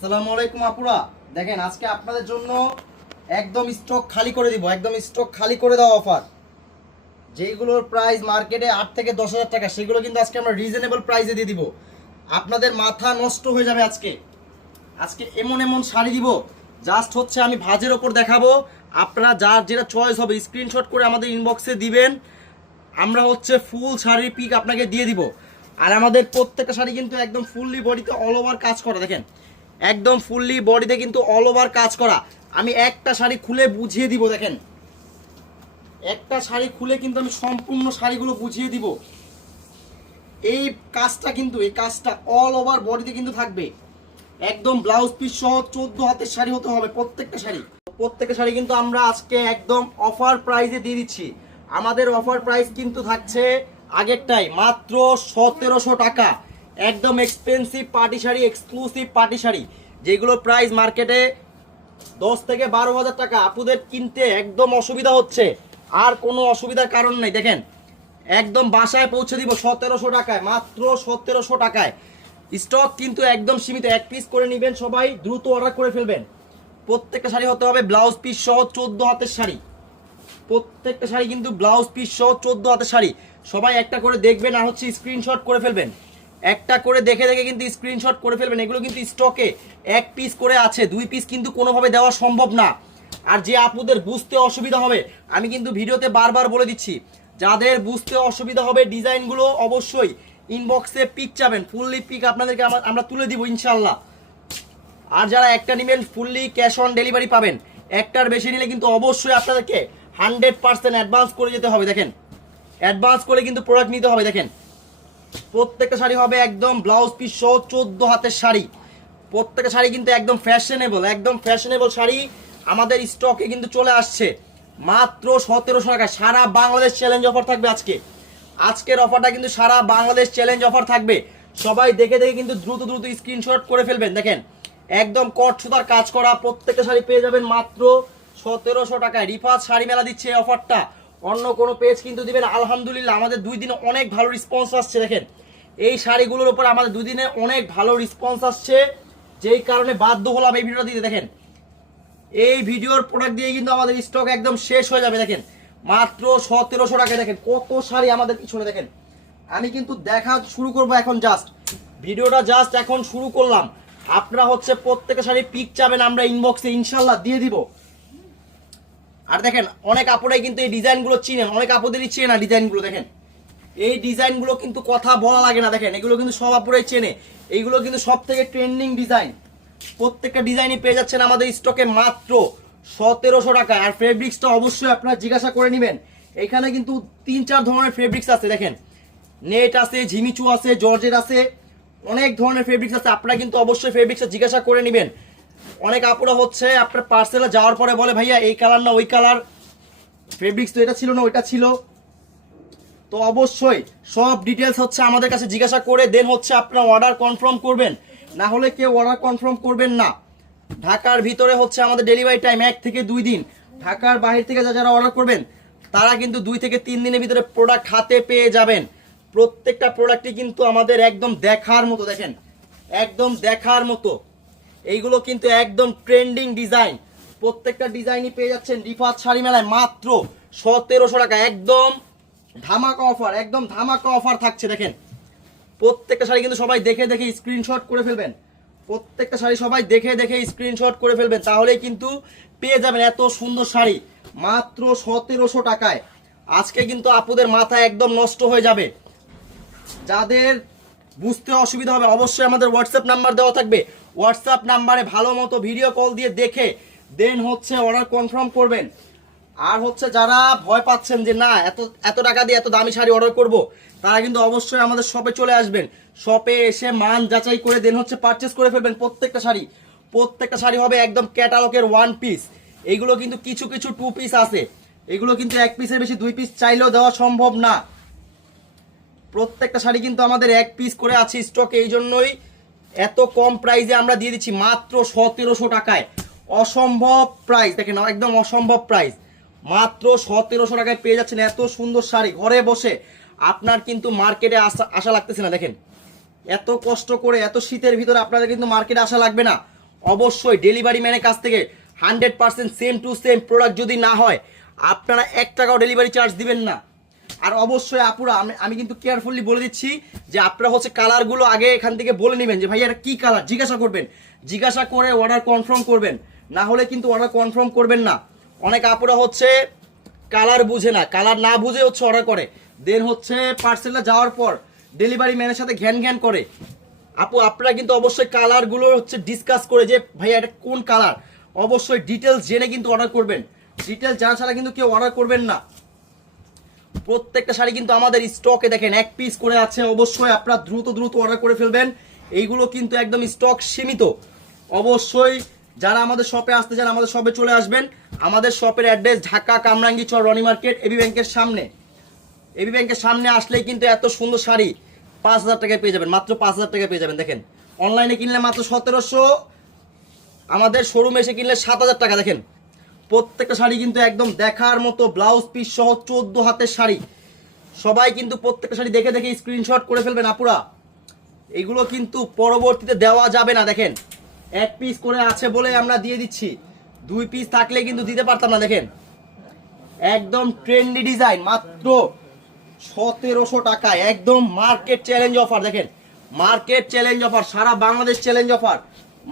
আসসালামু আলাইকুম আপুরা। দেখেন, আজকে আপনাদের জন্য একদম স্টক খালি করে দিব, একদম স্টক খালি করে দেওয়া অফার যেইগুলোর প্রাইস মার্কেটে আট থেকে দশ হাজার টাকা, সেগুলো কিন্তু আজকে আমরা রিজনেবল প্রাইসে দিয়ে দিব। আপনাদের মাথা নষ্ট হয়ে যাবে আজকে। আজকে এমন এমন শাড়ি দিব জাস্ট হচ্ছে আমি ভাজের ওপর দেখাবো। আপনারা যার যেটা চয়েস হবে স্ক্রিনশট করে আমাদের ইনবক্সে দিবেন। আমরা হচ্ছে ফুল শাড়ির পিক আপনাকে দিয়ে দিব। আর আমাদের প্রত্যেকটা শাড়ি কিন্তু একদম ফুললি বডিতে অল ওভার কাজ করা, দেখেন। একদম ফুললি বডিতে কিন্তু অল ওভার কাজ করা। আমি একটা শাড়ি খুলে বুঝিয়ে দিব, দেখেন। একটা শাড়ি খুলে কিন্তু আমি সম্পূর্ণ শাড়িগুলো বুঝিয়ে দিব। এই কাজটা কিন্তু, এই কাজটা অল ওভার বডিতে কিন্তু থাকবে। একদম ব্লাউজ পিস সহ চোদ্দ হাতের শাড়ি হতে হবে প্রত্যেকটা শাড়ি। প্রত্যেকটা শাড়ি কিন্তু আমরা আজকে একদম অফার প্রাইসে দিয়ে দিচ্ছি। আমাদের অফার প্রাইস কিন্তু থাকছে আগেরটাই মাত্র সতেরোশো টাকা। একদম expensive party sari exclusive party sari, যেগুলো প্রাইস মার্কেটে দশ থেকে বারো হাজার টাকা আপুদের কিনতে একদম অসুবিধা হচ্ছে। আর কোনো অসুবিধার কারণ নেই। দেখেন, একদম বাসায় পৌঁছে দিব সতেরোশো টাকায়, মাত্র সতেরোশো টাকায়। স্টক কিন্তু একদম সীমিত, এক পিস করে নেবেন সবাই, দ্রুত অর্ডার করে ফেলবেন। প্রত্যেকটা শাড়ি হতে হবে ব্লাউজ পিস সহ চোদ্দ হাতের শাড়ি। প্রত্যেকটা শাড়ি কিন্তু ব্লাউজ পিস সহ চোদ্দ হাতের শাড়ি। সবাই একটা করে দেখবেন আর হচ্ছে স্ক্রিনশট করে ফেলবেন। একটা করে দেখে দেখে কিন্তু স্ক্রিনশট করে ফেলবেন। এগুলো কিন্তু স্টকে এক পিস করে আছে, দুই পিস কিন্তু কোনোভাবে দেওয়া সম্ভব না। আর যে আপুদের বুঝতে অসুবিধা হবে, আমি কিন্তু ভিডিওতে বারবার বলে দিচ্ছি, যাদের বুঝতে অসুবিধা হবে ডিজাইনগুলো অবশ্যই ইনবক্সে পিক চাবেন। ফুললি পিক আপনাদেরকে আমরা- তুলে দিব ইনশাল্লাহ আর যারা একটা নেবেন ফুললি ক্যাশ অন ডেলিভারি পাবেন। একটার বেশি নিলে কিন্তু অবশ্যই আপনাদেরকে হান্ড্রেড পার্সেন্ট অ্যাডভান্স করে যেতে হবে, দেখেন। অ্যাডভান্স করে কিন্তু প্রোডাক্ট নিতে হবে, দেখেন। প্রত্যেকটা শাড়ি হবে একদম ব্লাউজ পিস সহ চোদ্দ হাতের শাড়ি। প্রত্যেকটা শাড়ি কিন্তু একদম ফ্যাশনেবল একদম ফ্যাশনেবল শাড়ি আমাদের স্টকে কিন্তু চলে আসছে। মাত্র সতেরোশো টাকা সারা বাংলাদেশ চ্যালেঞ্জ অফার থাকবে আজকে। আজকের অফারটা কিন্তু সারা বাংলাদেশ চ্যালেঞ্জ অফার থাকবে। সবাই দেখে দেখে কিন্তু দ্রুত দ্রুত স্ক্রিনশট করে ফেলবেন। দেখেন, একদম কট কাজ করা প্রত্যেকটা শাড়ি পেয়ে যাবেন মাত্র সতেরোশো টাকায়। রিফাত শাড়ি মেলা দিচ্ছে অফারটা অন্য কোনো পেজ কিন্তু দিবেন। আলহামদুলিল্লাহ, আমাদের দুই দিনে অনেক ভালো রেসপন্স আসছে, দেখেন। এই শাড়িগুলোর উপর আমাদের দুই দিনে অনেক ভালো রেসপন্স আসছে। যেই কারণে বাধ্য হলাম এই ভিডিওটা দিতে, দেখেন। এই ভিডিওর প্রোডাক্ট দিয়ে কিন্তু আমাদের স্টক একদম শেষ হয়ে যাবে, দেখেন। মাত্র সতেরোশো টাকায়, দেখেন, কত শাড়ি আমাদের পিছনে, দেখেন। আমি কিন্তু দেখা শুরু করব এখন জাস্ট ভিডিওটা জাস্ট এখন শুরু করলাম। আপনারা হচ্ছে প্রত্যেকটা শাড়ি পিক চাবেন, আমরা ইনবক্সে ইনশাল্লাহ দিয়ে দিব। আর দেখেন, অনেক আপুরাই কিন্তু এই ডিজাইনগুলো চিনেন, অনেক আপুদেরই চেনে ডিজাইনগুলো, দেখেন। এই ডিজাইনগুলো কিন্তু কথা বলা লাগে না, দেখেন, এগুলো কিন্তু সব আপুরাই চেনে। এইগুলো কিন্তু সব থেকে ট্রেন্ডিং ডিজাইন প্রত্যেকটা ডিজাইনই পেয়ে যাচ্ছেন আমাদের স্টকে মাত্র সতেরোশো টাকা। আর ফেব্রিক্সটা অবশ্যই আপনারা জিজ্ঞাসা করে নেবেন। এখানে কিন্তু তিন চার ধরনের ফেব্রিক্স আছে, দেখেন। নেট আছে, ঝিমিচু আছে জর্জের আছে, অনেক ধরনের ফেব্রিক্স আছে। আপনারা কিন্তু অবশ্যই ফেব্রিক্সটা জিজ্ঞাসা করে নেবেন। অনেক আপুরা হচ্ছে আপনার পার্সেলে যাওয়ার পরে বলে, ভাইয়া, এই কালার না, ওই কালার ফেব্রিক্স তো এটা ছিল না, ওইটা ছিল। তো অবশ্যই সব ডিটেলস হচ্ছে আমাদের কাছে জিজ্ঞাসা করে দেন হচ্ছে আপনারা অর্ডার কনফার্ম করবেন। না হলে কেউ অর্ডার কনফার্ম করবেন না। ঢাকার ভিতরে হচ্ছে আমাদের ডেলিভারি টাইম এক থেকে দুই দিন। ঢাকার বাইরে থেকে যা যারা অর্ডার করবেন, তারা কিন্তু দুই থেকে তিন দিনের ভিতরে প্রোডাক্ট হাতে পেয়ে যাবেন। প্রত্যেকটা প্রোডাক্টই কিন্তু আমাদের একদম দেখার মতো, দেখেন, একদম দেখার মতো। এইগুলো কিন্তু একদম ট্রেন্ডিং ডিজাইন প্রত্যেকটা ডিজাইনই পেয়ে যাচ্ছেন রিফাত শাড়ি মেলায় মাত্র সতেরোশো টাকা। একদম ধামাকা অফার একদম ধামাকা অফার থাকছে, দেখেন। প্রত্যেকটা শাড়ি কিন্তু সবাই দেখে দেখে স্ক্রিনশট করে ফেলবেন। প্রত্যেকটা শাড়ি সবাই দেখে দেখে স্ক্রিনশট করে ফেলবেন। তাহলেই কিন্তু পেয়ে যাবেন এত সুন্দর শাড়ি। মাত্র সতেরোশো টাকায়। আজকে কিন্তু আপুদের মাথা একদম নষ্ট হয়ে যাবে। যাদের বুঝতে অসুবিধা হবে, অবশ্যই আমাদের হোয়াটসঅ্যাপ নাম্বার দেওয়া থাকবে। হোয়াটসঅ্যাপ নাম্বারে ভালো মতো ভিডিও কল দিয়ে দেখে দেন হচ্ছে অর্ডার কনফার্ম করবেন। আর হচ্ছে যারা ভয় পাচ্ছেন যে না, এত এত টাকা দিয়ে এত দামি শাড়ি অর্ডার করব, তারা কিন্তু অবশ্যই আমাদের শপে চলে আসবেন। শপে এসে মান যাচাই করে দেন হচ্ছে পারচেস করে ফেলবেন প্রত্যেকটা শাড়ি। প্রত্যেকটা শাড়ি হবে একদম ক্যাটালগের ওয়ান পিস এইগুলো কিন্তু কিছু কিছু টু পিস আছে। এগুলো কিন্তু এক পিসের বেশি, দুই পিস চাইলেও দেওয়া সম্ভব না। প্রত্যেকটা শাড়ি কিন্তু আমাদের এক পিস করে আছে স্টকে এই জন্যই এত কম প্রাইসে আমরা দিয়ে দিচ্ছি মাত্র সতেরোশো টাকায়। অসম্ভব প্রাইস দেখেন একদম অসম্ভব প্রাইস মাত্র সতেরোশো টাকায় পেয়ে যাচ্ছেন এত সুন্দর শাড়ি, ঘরে বসে। আপনার কিন্তু মার্কেটে আসা আশা লাগতেছে না, দেখেন। এত কষ্ট করে, এত শীতের ভিতরে আপনাদের কিন্তু মার্কেটে আসা লাগবে না। অবশ্যই ডেলিভারি ম্যানের কাছ থেকে hundred percent same to same product যদি না হয়, আপনারা এক টাকাও ডেলিভারি চার্জ দিবেন না। আর অবশ্যই আপুরা, আমি আমি কিন্তু কেয়ারফুলি বলে দিচ্ছি যে আপনারা হচ্ছে কালারগুলো আগে এখান থেকে বলে নেবেন যে ভাই এটা কী কালার জিজ্ঞাসা করবেন। জিজ্ঞাসা করে অর্ডার কনফার্ম করবেন। না হলে কিন্তু অর্ডার কনফার্ম করবেন না। অনেক আপুরা হচ্ছে কালার বুঝে না। কালার না বুঝে হচ্ছে অর্ডার করে। দেন হচ্ছে পার্সেলটা যাওয়ার পর ডেলিভারি ম্যানের সাথে ঘ্যান ঘ্যান করে। আপু, আপনারা কিন্তু অবশ্যই কালারগুলো হচ্ছে ডিসকাস করে যে, ভাইয়া, এটা কোন কালার অবশ্যই ডিটেলস জেনে কিন্তু অর্ডার করবেন। ডিটেলস জানা ছাড়া কিন্তু কেউ অর্ডার করবেন না। প্রত্যেকটা শাড়ি কিন্তু আমাদের স্টকে দেখেন, এক পিস করে আছে। অবশ্যই আপনারা দ্রুত দ্রুত অর্ডার করে ফেলবেন। এইগুলো কিন্তু একদম স্টক সীমিত। অবশ্যই যারা আমাদের শপে আসতে চান, আমাদের শপে চলে আসবেন। আমাদের শপের অ্যাড্রেস ঢাকা, কামরাঙ্গি, চর, রনি মার্কেট, এবি ব্যাংকের সামনে। এবি ব্যাংকের সামনে আসলেই কিন্তু এত সুন্দর শাড়ি পাঁচ হাজার টাকায় পেয়ে যাবেন, মাত্র পাঁচ হাজার টাকায় পেয়ে যাবেন। দেখেন অনলাইনে কিনলে মাত্র সতেরোশো, আমাদের শোরুমে এসে কিনলে সাত হাজার টাকা। দেখেন প্রত্যেকটা শাড়ি কিন্তু একদম দেখার মতো ব্লাউজ পিস সহ চোদ্দ হাতের শাড়ি। সবাই কিন্তু প্রত্যেকটা শাড়ি দেখে দেখে স্ক্রিনশট করে ফেলবেন আপুরা। এগুলো কিন্তু পরবর্তীতে দেওয়া যাবে না, দেখেন। এক পিস করে আছে বলে আমরা দিয়ে দিচ্ছি। দুই পিস থাকলে কিন্তু দিতে পারতাম না, দেখেন। একদম ট্রেন্ডি ডিজাইন মাত্র সতেরোশো টাকায়। একদম মার্কেট চ্যালেঞ্জ অফার দেখেন। মার্কেট চ্যালেঞ্জ অফার সারা বাংলাদেশ চ্যালেঞ্জ অফার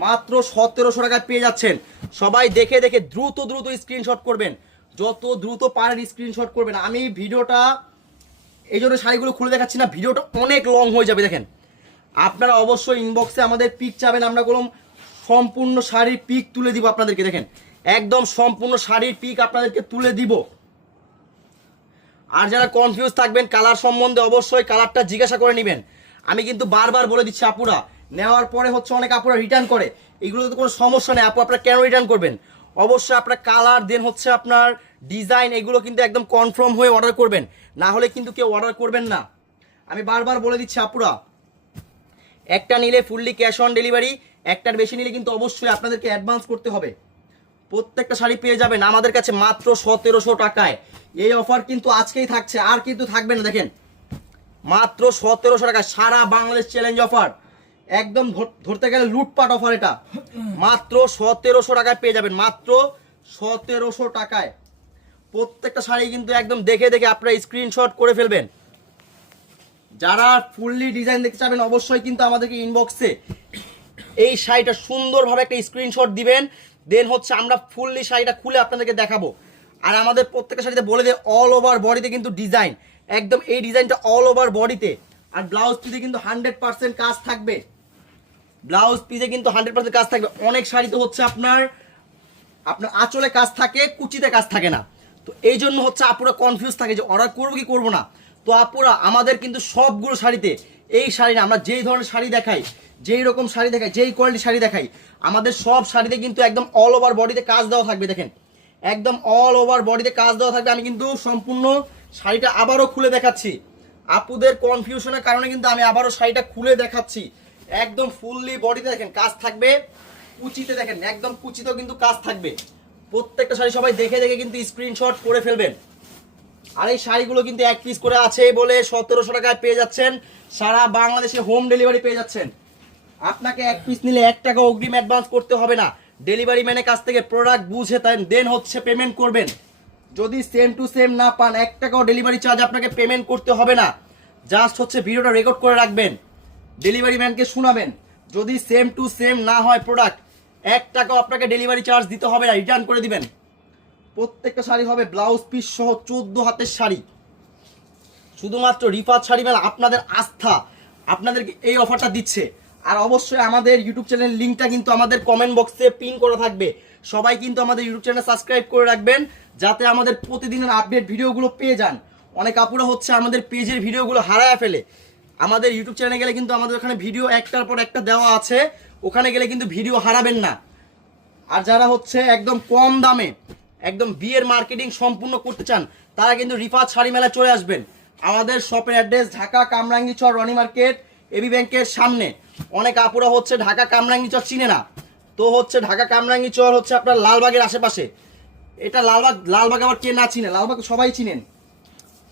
মাত্র সতেরোশো টাকায় পেয়ে যাচ্ছেন। সবাই দেখে দেখে দ্রুত দ্রুত স্ক্রিনশট করবেন। যত দ্রুত পারেন স্ক্রিনশট করবেন। আমি ভিডিওটা, এই জন্য শাড়িগুলো খুলে দেখাচ্ছি না, ভিডিওটা অনেক লং হয়ে যাবে, দেখেন। আপনারা অবশ্যই ইনবক্সে আমাদের পিক চাবেন, আমরা কোনো সম্পূর্ণ শাড়ির পিক তুলে দিব আপনাদেরকে, দেখেন। একদম সম্পূর্ণ শাড়ির পিক আপনাদেরকে তুলে দিব। আর যারা কনফিউজ থাকবেন কালার সম্বন্ধে অবশ্যই কালারটা জিজ্ঞাসা করে নেবেন। আমি কিন্তু বারবার বলে দিচ্ছি আপুরা নেওয়ার পরে হচ্ছে অনেক আপুরা রিটার্ন করে। এগুলো তো কোনো সমস্যা নেই। আপু, আপনারা কেন রিটার্ন করবেন? অবশ্যই আপনার কালার দেন হচ্ছে আপনার ডিজাইন এগুলো কিন্তু একদম কনফার্ম হয়ে অর্ডার করবেন। না হলে কিন্তু কেউ অর্ডার করবেন না। আমি বারবার বলে দিচ্ছি আপুরা, একটা নিলে ফুললি ক্যাশ অন ডেলিভারি একটার বেশি নিলে কিন্তু অবশ্যই আপনাদেরকে অ্যাডভান্স করতে হবে। প্রত্যেকটা শাড়ি পেয়ে যাবেন আমাদের কাছে মাত্র সতেরোশো টাকায়। এই অফার কিন্তু আজকেই থাকছে, আর কিন্তু থাকবে না, দেখেন। মাত্র সতেরোশো টাকা সারা বাংলাদেশ চ্যালেঞ্জ অফার একদম ধর- ধরতে গেলে লুটপাট অফার এটা। মাত্র সতেরোশো টাকায় পেয়ে যাবেন, মাত্র সতেরোশো টাকায়। প্রত্যেকটা শাড়ি কিন্তু একদম দেখে দেখে আপনারা স্ক্রিনশট করে ফেলবেন। যারা ফুললি ডিজাইন দেখতে চাবেন, অবশ্যই কিন্তু আমাদেরকে ইনবক্সে এই শাড়িটা সুন্দরভাবে একটা স্ক্রিনশট দিবেন। দেন হচ্ছে আমরা ফুললি শাড়িটা খুলে আপনাদেরকে দেখাবো। আর আমাদের প্রত্যেকটা শাড়িতে বলে দেয় অল ওভার বডিতে কিন্তু ডিজাইন একদম এই ডিজাইনটা অল ওভার বডিতে আর ব্লাউজ পিসে কিন্তু হান্ড্রেড পার্সেন্ট কাজ থাকবে। ব্লাউজ পিসে কিন্তু হান্ড্রেড পার্সেন্ট কাজ থাকবে। অনেক শাড়ি তো হচ্ছে আপনার আপনার আঁচলে কাজ থাকে, কুচিতে কাজ থাকে না। তো এই জন্য হচ্ছে আপুরা কনফিউজ থাকে যে অর্ডার করব কি করব না। তো আপুরা, আমাদের কিন্তু সবগুলো শাড়িতে এই শাড়ি না, আমরা যেই ধরনের শাড়ি দেখাই, যেই রকম শাড়ি দেখাই, যেই কোয়ালিটি শাড়ি দেখাই, আমাদের সব শাড়িতে কিন্তু একদম অল ওভার বডিতে কাজ দেওয়া থাকবে, দেখেন। একদম অল ওভার বডিতে কাজ দেওয়া থাকবে। আমি কিন্তু সম্পূর্ণ শাড়িটা আবারও খুলে দেখাচ্ছি। আপুদের কনফিউশনের কারণে কিন্তু আমি আবারও শাড়িটা খুলে দেখাচ্ছি। একদম ফুললি বডিতে দেখেন, কাজ থাকবে। কুচিতে দেখেন, একদম কুচিতেও কিন্তু কাজ থাকবে। প্রত্যেকটা শাড়ি সবাই দেখে দেখে কিন্তু স্ক্রিনশট করে ফেলবেন। আর এই শাড়িগুলো কিন্তু এক পিস করে আছে বলে সতেরোশো টাকায় পেয়ে যাচ্ছেন। সারা বাংলাদেশে হোম ডেলিভারি পেয়ে যাচ্ছেন। আপনাকে এক পিস নিলে এক টাকা অগ্রিম অ্যাডভান্স করতে হবে না। ডেলিভারি ম্যানের কাছ থেকে প্রোডাক্ট বুঝে তাই দেন হচ্ছে পেমেন্ট করবেন। যদি সেম টু সেম না পান, এক টাকাও ডেলিভারি চার্জ আপনাকে পেমেন্ট করতে হবে না। জাস্ট হচ্ছে ভিডিওটা রেকর্ড করে রাখবেন। ডেলিভারি ম্যানকে শোনাবেন। যদি সেম টু সেম না হয় প্রোডাক্ট এক টাকাও আপনাকে ডেলিভারি চার্জ দিতে হবে না রিটার্ন করে দিবেন। প্রত্যেকটা শাড়ি হবে ব্লাউজ পিস সহ চোদ্দ হাতের শাড়ি। শুধুমাত্র রিফাত শাড়ি মেলা আপনাদের আস্থা, আপনাদেরকে এই অফারটা দিচ্ছে। আর অবশ্যই আমাদের ইউটিউব চ্যানেল লিঙ্কটা কিন্তু আমাদের কমেন্ট বক্সে পিন করা থাকবে। সবাই কিন্তু আমাদের ইউটিউব চ্যানেল সাবস্ক্রাইব করে রাখবেন, যাতে আমাদের প্রতিদিনের আপডেট ভিডিওগুলো পেয়ে যান। অনেক আপুরা হচ্ছে আমাদের পেজের ভিডিওগুলো হারায় ফেলে। আমাদের ইউটিউব চ্যানেলে গেলে কিন্তু আমাদের ওখানে ভিডিও একটার পর একটা দেওয়া আছে। ওখানে গেলে কিন্তু ভিডিও হারাবেন না। আর যারা হচ্ছে একদম কম দামে, একদম বিয়ের মার্কেটিং সম্পূর্ণ করতে চান, তারা কিন্তু রিফাত শাড়ি মেলা চলে আসবেন। আমাদের শপের অ্যাড্রেস ঢাকা কামরাঙ্গি চর, রনি মার্কেট এবি ব্যাংকের সামনে। অনেক আপুরা হচ্ছে ঢাকা কামরাঙ্গি চর চিনে না। তো হচ্ছে ঢাকা কামরাঙ্গি চর হচ্ছে আপনার লালবাগের আশেপাশে। এটা লালবাগ লালবাগ আবার কে না চিনে? লালবাগ সবাই চিনেন।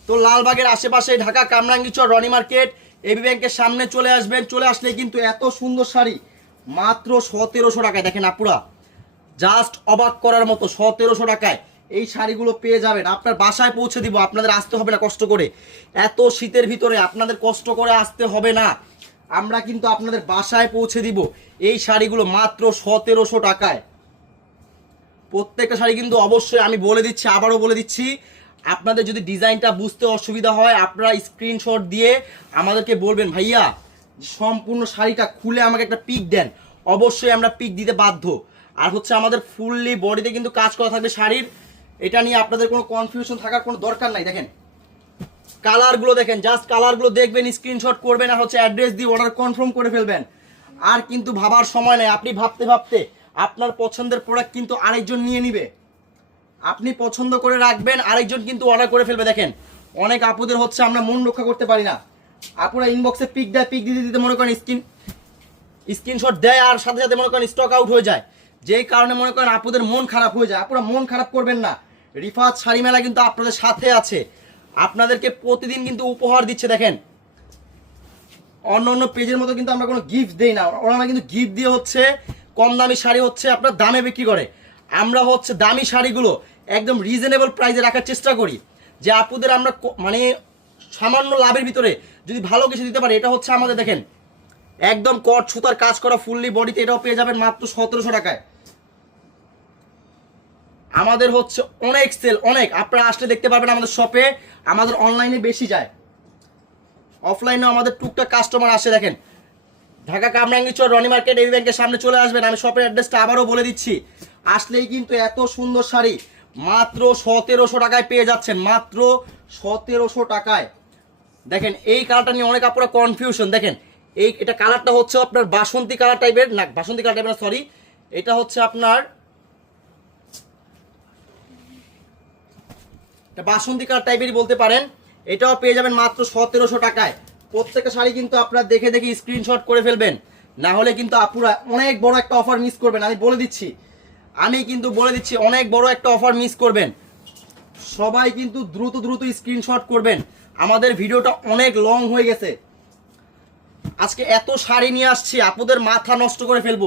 তো লালবাগের আশেপাশে ঢাকা কামরাঙ্গি চর, রনি মার্কেট এবি ব্যাংকের সামনে চলে আসবেন, চলে আসলে কিন্তু এত সুন্দর শাড়ি, মাত্র সতেরোশো টাকায়, দেখেন আপুরা জাস্ট অবাক করার মতো সতেরোশো টাকায় এই শাড়িগুলো পেয়ে যাবেন। আপনার বাসায় পৌঁছে দিব, আপনাদের আসতে হবে না কষ্ট করে। এত শীতের ভিতরে আপনাদের কষ্ট করে আসতে হবে না। আমরা কিন্তু আপনাদের বাসায় পৌঁছে দিব এই শাড়িগুলো মাত্র সতেরোশো টাকায়। প্রত্যেকটা শাড়ি কিন্তু অবশ্যই আমি বলে দিচ্ছি, আবারও বলে দিচ্ছি আপনাদের যদি ডিজাইনটা বুঝতে অসুবিধা হয়, আপনারা স্ক্রিনশট দিয়ে আমাদেরকে বলবেন, ভাইয়া, সম্পূর্ণ শাড়িটা খুলে আমাকে একটা পিক দেন। অবশ্যই আমরা পিক দিতে বাধ্য। আর হচ্ছে আমাদের ফুললি বডিতে কিন্তু কাজ করা থাকবে শাড়ির। এটা নিয়ে আপনাদের কোনো কনফিউশন থাকার কোনো দরকার নাই। দেখেন কালারগুলো দেখেন জাস্ট কালারগুলো দেখবেন স্ক্রিনশট করবেন আর হচ্ছে অ্যাড্রেস দিয়ে অর্ডার কনফার্ম করে ফেলবেন। আর কিন্তু ভাবার সময় নেই। আপনি ভাবতে ভাবতে আপনার পছন্দের প্রোডাক্ট কিন্তু আরেকজন নিয়ে নিবে। আপনি পছন্দ করে রাখবেন, আরেকজন কিন্তু অর্ডার করে ফেলবে, দেখেন। অনেক আপুদের হচ্ছে আমরা মন রক্ষা করতে পারি না। আপুরা ইনবক্সে পিক দেয় পিক দিতে দিতে মনে করেন স্ক্রিন স্ক্রিনশট দেয় আর সাথে সাথে মনে করেন স্টক আউট হয়ে যায়। যেই কারণে মনে করেন আপুদের মন খারাপ হয়ে যায়। আপুরা মন খারাপ করবেন না। রিফাত শাড়ি মেলা কিন্তু আপনাদের সাথে আছে। আপনাদেরকে প্রতিদিন কিন্তু উপহার দিচ্ছে, দেখেন। অন্য অন্য পেজের মতো কিন্তু আমরা কোনো গিফট দেই না। ওনারা কিন্তু গিফট দিয়ে হচ্ছে কম দামি শাড়ি হচ্ছে আপনার দামে বিক্রি করে। আমরা হচ্ছে দামি শাড়িগুলো একদম রিজনেবল প্রাইসে রাখার চেষ্টা করি। যে আপুদের আমরা মানে সামান্য লাভের ভিতরে যদি ভালো কিছু দিতে পারি, এটা হচ্ছে আমাদের দেখেন, একদম কট সুতার কাজ করা ফুললি বডিতে এটাও পেয়ে যাবেন মাত্র সতেরোশো টাকায়। আমাদের হচ্ছে অনেক সেল অনেক। আপনারা আসলে দেখতে পাবেন আমাদের শপে আমাদের অনলাইনে বেশি যায়। অফলাইনেও আমাদের টুকটাক কাস্টমার আসে, দেখেন। ঢাকা কামরাঙ্গি চর রনি মার্কেট এই ব্যাংকের সামনে চলে আসবেন। আমি শপের অ্যাড্রেসটা আবারও বলে দিচ্ছি। আসলেই কিন্তু এত সুন্দর শাড়ি। মাত্র সতেরোশো টাকায় পেয়ে যাচ্ছেন, মাত্র সতেরোশো টাকায়। দেখেন, এই কালারটা নিয়ে অনেক আপনারা কনফিউশন দেখেন, এই, এটা কালারটা হচ্ছে আপনার বাসন্তী কালার টাইপের না, বাসন্তী কালার টাইপের সরি এটা হচ্ছে আপনার, এটা বাসন্তী কালার টাইপেরই বলতে পারেন। এটাও পেয়ে যাবেন মাত্র সতেরোশো টাকায়। প্রত্যেকটা শাড়ি কিন্তু আপনারা দেখে দেখে স্ক্রিনশট করে ফেলবেন। না হলে কিন্তু আপুরা অনেক বড় একটা অফার মিস করবেন, আমি বলে দিচ্ছি। আমি কিন্তু বলে দিচ্ছি, অনেক বড় একটা অফার মিস করবেন। সবাই কিন্তু দ্রুত দ্রুত স্ক্রিনশট করবেন। আমাদের ভিডিওটা অনেক লং হয়ে গেছে। আজকে এত শাড়ি নিয়ে আসছি, আপুদের মাথা নষ্ট করে ফেলব।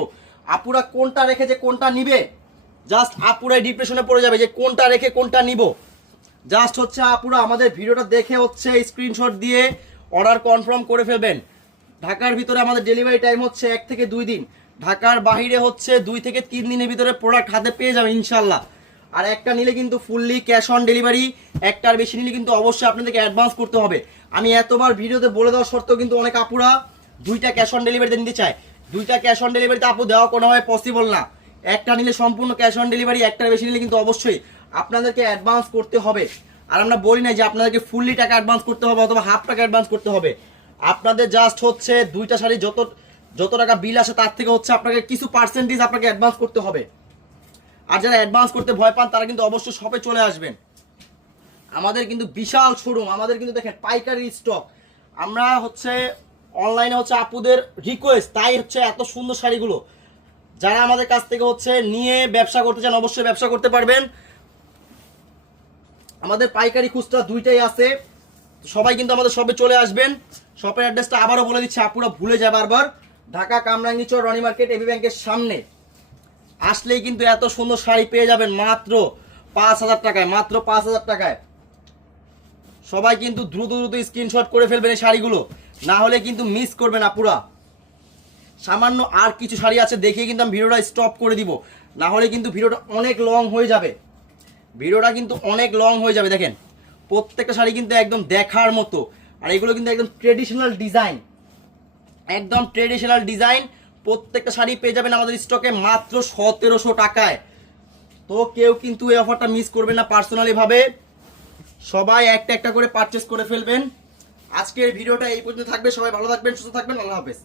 আপুরা কোনটা রেখে যে কোনটা নিবে? জাস্ট আপুরাই ডিপ্রেশনে পড়ে যাবে যে কোনটা রেখে কোনটা নিব। জাস্ট হচ্ছে আপুরা আমাদের ভিডিওটা দেখে হচ্ছে স্ক্রিনশট দিয়ে অর্ডার কনফার্ম করে ফেলবেন। ঢাকার ভিতরে আমাদের ডেলিভারি টাইম হচ্ছে এক থেকে দুই দিন। ঢাকার বাইরে হচ্ছে দুই থেকে তিন দিনের ভিতরে প্রোডাক্ট হাতে পেয়ে যাবেন ইনশাল্লাহ আর একটা নিলে কিন্তু ফুললি ক্যাশ অন ডেলিভারি একটার বেশি নিলে কিন্তু অবশ্যই আপনাদেরকে অ্যাডভান্স করতে হবে। আমি এতবার ভিডিওতে বলে দেওয়া সত্ত্বেও কিন্তু অনেক আপুরা দুইটা ক্যাশ অন ডেলিভারিতে নিতে চায়। দুইটা ক্যাশ অন ডেলিভারিতে আপু দেওয়া কোনোভাবে পসিবল না। একটা নিলে সম্পূর্ণ ক্যাশ অন ডেলিভারি একটার বেশি নিলে কিন্তু অবশ্যই আপনাদেরকে অ্যাডভান্স করতে হবে। আর আমরা বলি না যে আপনাদেরকে ফুললি টাকা অ্যাডভান্স করতে হবে অথবা হাফ টাকা অ্যাডভান্স করতে হবে। আপনাদের জাস্ট হচ্ছে দুইটা শাড়ি যত যত টাকা বিল আসে তার থেকে হচ্ছে আপনাকে কিছু পার্সেন্টেজ আপনাকে অ্যাডভান্স করতে হবে। আর যারা অ্যাডভান্স করতে ভয় পান, তারা কিন্তু অবশ্যই শপে চলে আসবেন। আমাদের কিন্তু বিশাল শোরুম আমাদের কিন্তু দেখেন পাইকারি স্টক আমরা হচ্ছে অনলাইনে হচ্ছে আপুদের রিকোয়েস্ট তাই হচ্ছে এত সুন্দর শাড়িগুলো। যারা আমাদের কাছ থেকে হচ্ছে নিয়ে ব্যবসা করতে চান, অবশ্যই ব্যবসা করতে পারবেন। আমাদের পাইকারি খুচরা দুইটাই আছে। সবাই কিন্তু আমাদের শপে চলে আসবেন। শপের অ্যাড্রেসটা আবারও বলে দিচ্ছি, আপুরা ভুলে যায় বারবার। ঢাকা, কামরাঙ্গি চর, রনি মার্কেট, এবি ব্যাংকের সামনে। আসলেই কিন্তু এত সুন্দর শাড়ি পেয়ে যাবেন মাত্র পাঁচ হাজার টাকায়, মাত্র পাঁচ হাজার টাকায়। সবাই কিন্তু দ্রুত দ্রুত স্ক্রিনশট করে ফেলবেন এই শাড়িগুলো। না হলে কিন্তু মিস করবেন আপুরা। সামান্য আর কিছু শাড়ি আছে, দেখিয়ে কিন্তু আমি ভিডিওটা স্টপ করে দিব। না হলে কিন্তু ভিডিওটা অনেক লং হয়ে যাবে। ভিডিওটা কিন্তু অনেক লং হয়ে যাবে, দেখেন। প্রত্যেকটা শাড়ি কিন্তু একদম দেখার মতো। আর এগুলো কিন্তু একদম ট্রেডিশনাল ডিজাইন একদম ট্রেডিশনাল ডিজাইন প্রত্যেকটা শাড়ি পেয়ে যাবেন আমাদের স্টকে মাত্র সতেরোশো টাকায়। তো কেউ কিন্তু এই অফারটা মিস করবেন না পার্সোনালিভাবে সবাই একটা একটা করে পারচেস করে ফেলবেন। আজকের ভিডিওটা এই পর্যন্ত থাকবে। সবাই ভালো থাকবেন, সুস্থ থাকবেন। আল্লাহ হাফেজ।